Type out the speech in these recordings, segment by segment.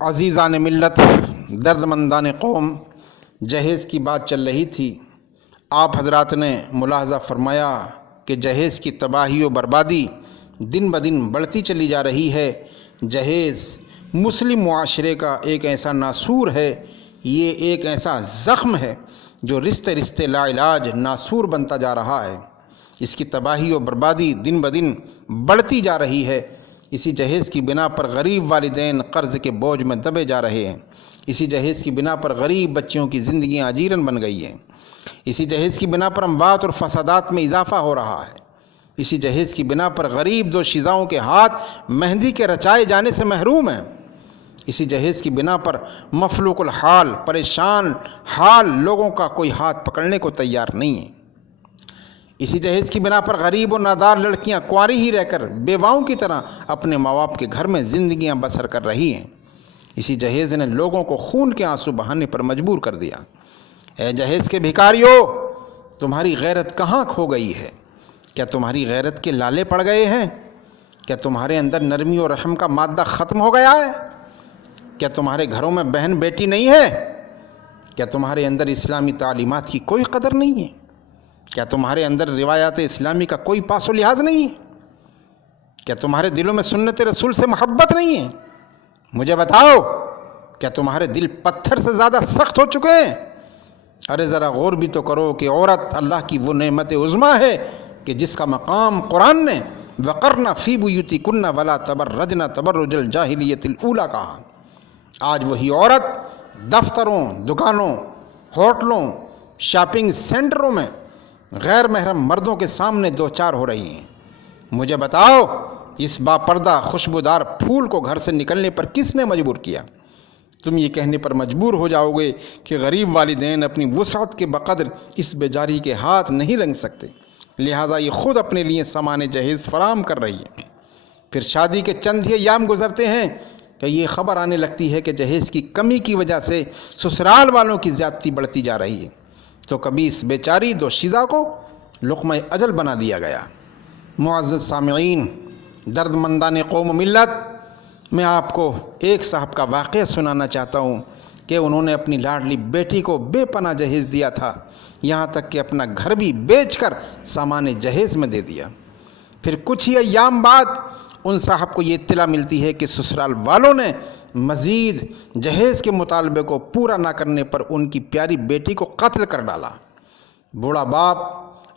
عزیزان ملت، دردمندان قوم، جہیز کی بات چل رہی تھی۔ آپ حضرات نے ملاحظہ فرمایا کہ جہیز کی تباہی و بربادی دن بدن بڑھتی چلی جا رہی ہے۔ جہیز مسلم معاشرے کا ایک ایسا ناسور ہے، یہ ایک ایسا زخم ہے جو رشتے رشتے لا علاج ناسور بنتا جا رہا ہے۔ اس کی تباہی و بربادی دن بدن بڑھتی جا رہی ہے۔ اسی جہیز کی بنا پر غریب والدین قرض کے بوجھ میں دبے جا رہے ہیں۔ اسی جہیز کی بنا پر غریب بچیوں کی زندگیاں اجیرن بن گئی ہیں۔ اسی جہیز کی بنا پر اموات اور فسادات میں اضافہ ہو رہا ہے۔ اسی جہیز کی بنا پر غریب دوشیزاؤں کے ہاتھ مہندی کے رچائے جانے سے محروم ہیں۔ اسی جہیز کی بنا پر مفلوق الحال پریشان حال لوگوں کا کوئی ہاتھ پکڑنے کو تیار نہیں ہے۔ اسی جہیز کی بنا پر غریب و نادار لڑکیاں کنواری ہی رہ کر بیواؤں کی طرح اپنے ماں باپ کے گھر میں زندگیاں بسر کر رہی ہیں۔ اسی جہیز نے لوگوں کو خون کے آنسو بہانے پر مجبور کر دیا۔ اے جہیز کے بھکاریوں، تمہاری غیرت کہاں کھو گئی ہے؟ کیا تمہاری غیرت کے لالے پڑ گئے ہیں؟ کیا تمہارے اندر نرمی و رحم کا مادہ ختم ہو گیا ہے؟ کیا تمہارے گھروں میں بہن بیٹی نہیں ہے؟ کیا تمہارے اندر اسلامی تعلیمات کی کوئی قدر نہیں ہے؟ کیا تمہارے اندر روایات اسلامی کا کوئی پاس و لحاظ نہیں ہے؟ کیا تمہارے دلوں میں سنت رسول سے محبت نہیں ہے؟ مجھے بتاؤ، کیا تمہارے دل پتھر سے زیادہ سخت ہو چکے ہیں؟ ارے ذرا غور بھی تو کرو کہ عورت اللہ کی وہ نعمت عظمیٰ ہے کہ جس کا مقام قرآن نے وَقَرْنَ فِي بُيُوتِكُنَّ وَلَا تَبَرَّجْنَ تَبَرُّجَ الْجَاهِلِيَّةِ الْأُولَىٰ کہا۔ آج وہی عورت دفتروں، دکانوں، ہوٹلوں، شاپنگ سینٹروں میں غیر محرم مردوں کے سامنے دو چار ہو رہی ہیں۔ مجھے بتاؤ، اس باپردہ خوشبودار پھول کو گھر سے نکلنے پر کس نے مجبور کیا؟ تم یہ کہنے پر مجبور ہو جاؤ گے کہ غریب والدین اپنی وسعت کے بقدر اس بیچاری کے ہاتھ نہیں رنگ سکتے، لہٰذا یہ خود اپنے لیے سامان جہیز فراہم کر رہی ہے۔ پھر شادی کے چند ہی ایام گزرتے ہیں کہ یہ خبر آنے لگتی ہے کہ جہیز کی کمی کی وجہ سے سسرال والوں کی زیادتی بڑھتی جا رہی ہے، تو کبھی اس بیچاری دوشیزہ کو لقمہ اجل بنا دیا گیا۔ معزز سامعین، درد مندان قوم و ملت، میں آپ کو ایک صاحب کا واقعہ سنانا چاہتا ہوں کہ انہوں نے اپنی لاڈلی بیٹی کو بے پناہ جہیز دیا تھا، یہاں تک کہ اپنا گھر بھی بیچ کر سامان جہیز میں دے دیا۔ پھر کچھ ہی ایام بعد ان صاحب کو یہ اطلاع ملتی ہے کہ سسرال والوں نے مزید جہیز کے مطالبے کو پورا نہ کرنے پر ان کی پیاری بیٹی کو قتل کر ڈالا۔ بوڑھا باپ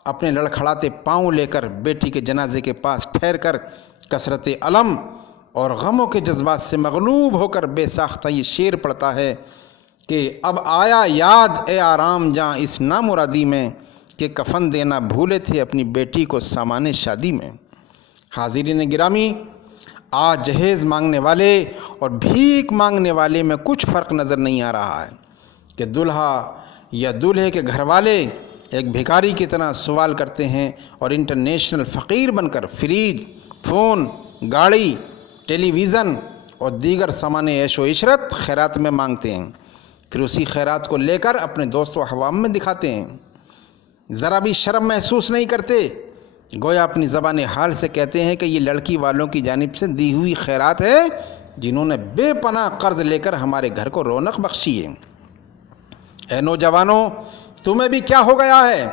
اپنے لڑکھڑاتے پاؤں لے کر بیٹی کے جنازے کے پاس ٹھہر کر کثرت الم اور غموں کے جذبات سے مغلوب ہو کر بے ساختہ یہ شعر پڑھتا ہے کہ اب آیا یاد اے آرام جاں اس نامرادی میں کہ کفن دینا بھولے تھے اپنی بیٹی کو سامان شادی میں۔ حاضرین گرامی، آج جہیز مانگنے والے اور بھیک مانگنے والے میں کچھ فرق نظر نہیں آ رہا ہے کہ دلہا یا دولہے کے گھر والے ایک بھکاری کی طرح سوال کرتے ہیں اور انٹرنیشنل فقیر بن کر فریج، فون، گاڑی، ٹیلی ویژن اور دیگر سامان عیش و عشرت خیرات میں مانگتے ہیں، پھر اسی خیرات کو لے کر اپنے دوست و احباب میں دکھاتے ہیں۔ ذرا بھی شرم محسوس نہیں کرتے، گویا اپنی زبان حال سے کہتے ہیں کہ یہ لڑکی والوں کی جانب سے دی ہوئی خیرات ہے جنہوں نے بے پناہ قرض لے کر ہمارے گھر کو رونق بخشی ہے۔ اے نوجوانوں، تمہیں بھی کیا ہو گیا ہے؟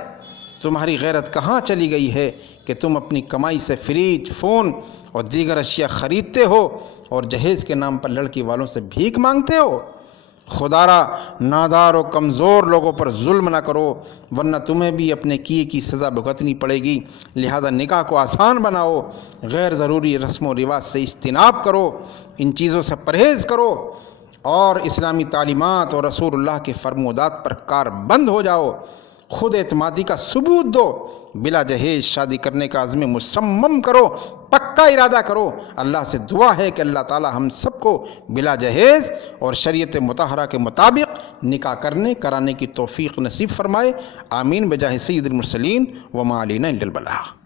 تمہاری غیرت کہاں چلی گئی ہے کہ تم اپنی کمائی سے فریج، فون اور دیگر اشیاء خریدتے ہو اور جہیز کے نام پر لڑکی والوں سے بھیک مانگتے ہو؟ خدارا نادار و کمزور لوگوں پر ظلم نہ کرو، ورنہ تمہیں بھی اپنے کیے کی سزا بھگتنی پڑے گی۔ لہذا نکاح کو آسان بناؤ، غیر ضروری رسم و رواج سے اجتناب کرو، ان چیزوں سے پرہیز کرو اور اسلامی تعلیمات اور رسول اللہ کے فرمودات پر کار بند ہو جاؤ۔ خود اعتمادی کا ثبوت دو، بلا جہیز شادی کرنے کا عزم مصمم کرو، پکا ارادہ کرو۔ اللہ سے دعا ہے کہ اللہ تعالی ہم سب کو بلا جہیز اور شریعت مطہرہ کے مطابق نکاح کرانے کی توفیق نصیب فرمائے۔ آمین بجاہ سید المرسلین وما علینا الا البلاغ۔